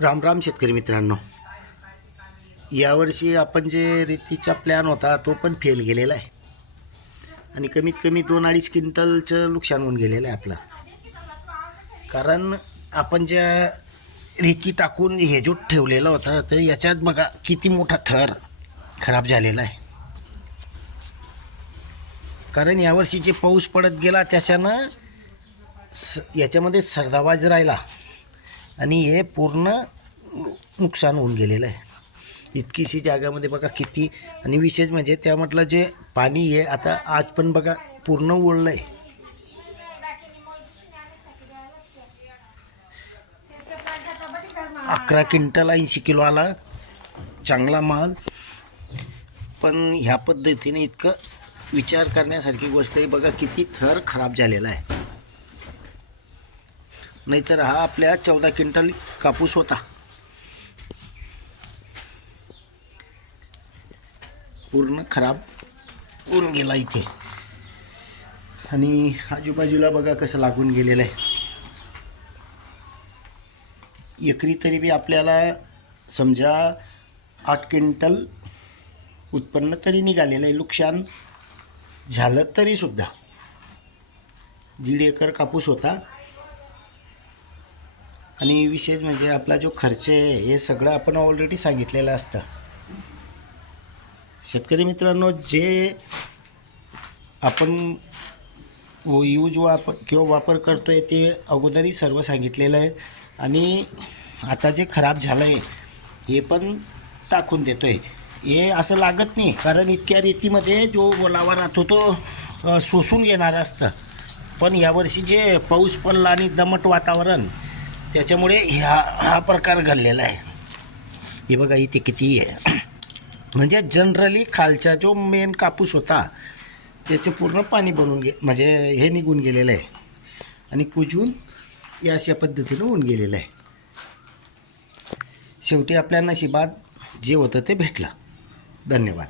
राम राम शेतकरी मित्रांनो. यावर्षी आपण जे रेतीचा प्लॅन होता तो पण फेल गेलेला आहे. आणि कमीत कमी दोन अडीच क्विंटलचं नुकसान होऊन गेलेलं आहे आपलं. कारण आपण ज्या रेती टाकून हे जो ठेवलेला होता तर याच्यात बघा किती मोठा थर खराब झालेला आहे. कारण यावर्षी जे पाऊस पडत गेला त्याच्यानं स याच्यामध्ये सरदावाज राहिला. आणि हे पूर्ण नुकसान होऊन गेलेलं आहे. इतकीशी जागामध्ये बघा किती आणि विशेष म्हणजे त्या म्हटलं जे पाणी आहे आता आज पण बघा पूर्ण ओढलं आहे. अकरा क्विंटल ऐंशी किलो आला. चांगला माल. पण ह्या पद्धतीने इतकं विचार करण्यासारखी गोष्ट आहे. बघा किती थर खराब झालेला आहे. नाहीतर हा आपल्या चौदा क्विंटल कापूस होता. पूर्ण खराब होऊन गेला इथे. आणि आजूबाजूला बघा कसं लागून गेलेलं आहे. एकरी तरी बी आपल्याला समजा आठ क्विंटल उत्पन्न तरी निघालेलं आहे. नुकसान झालं तरीसुद्धा दीड एकर कापूस होता. आणि विशेष म्हणजे आपला जो खर्च आहे हे सगळं आपण ऑलरेडी सांगितलेलं असतं. शेतकरी मित्रांनो जे आपण यूज वापर किंवा वापर करतो आहे ते अगोदरही सर्व सांगितलेलं आहे. आणि आता जे खराब झालं आहे हे पण टाकून देतो आहे हे असं लागत नाही कारण इतक्या रेतीमध्ये जो ओलावा राहतो तो सोसून येणारा असतं. पण यावर्षी जे पाऊस पडला आणि दमट वातावरण त्याच्यामुळे ह्या हा प्रकार घडलेला आहे. हे बघा इथे किती आहे. म्हणजे जनरली खालचा जो मेन कापूस होता त्याचे पूर्ण पाणी बनून गे म्हणजे हे निघून गेलेलं आहे. आणि कुजून या अशा पद्धतीनं होऊन गेलेलं आहे. शेवटी आपल्या नशिबात जे होतं ते भेटलं. धन्यवाद.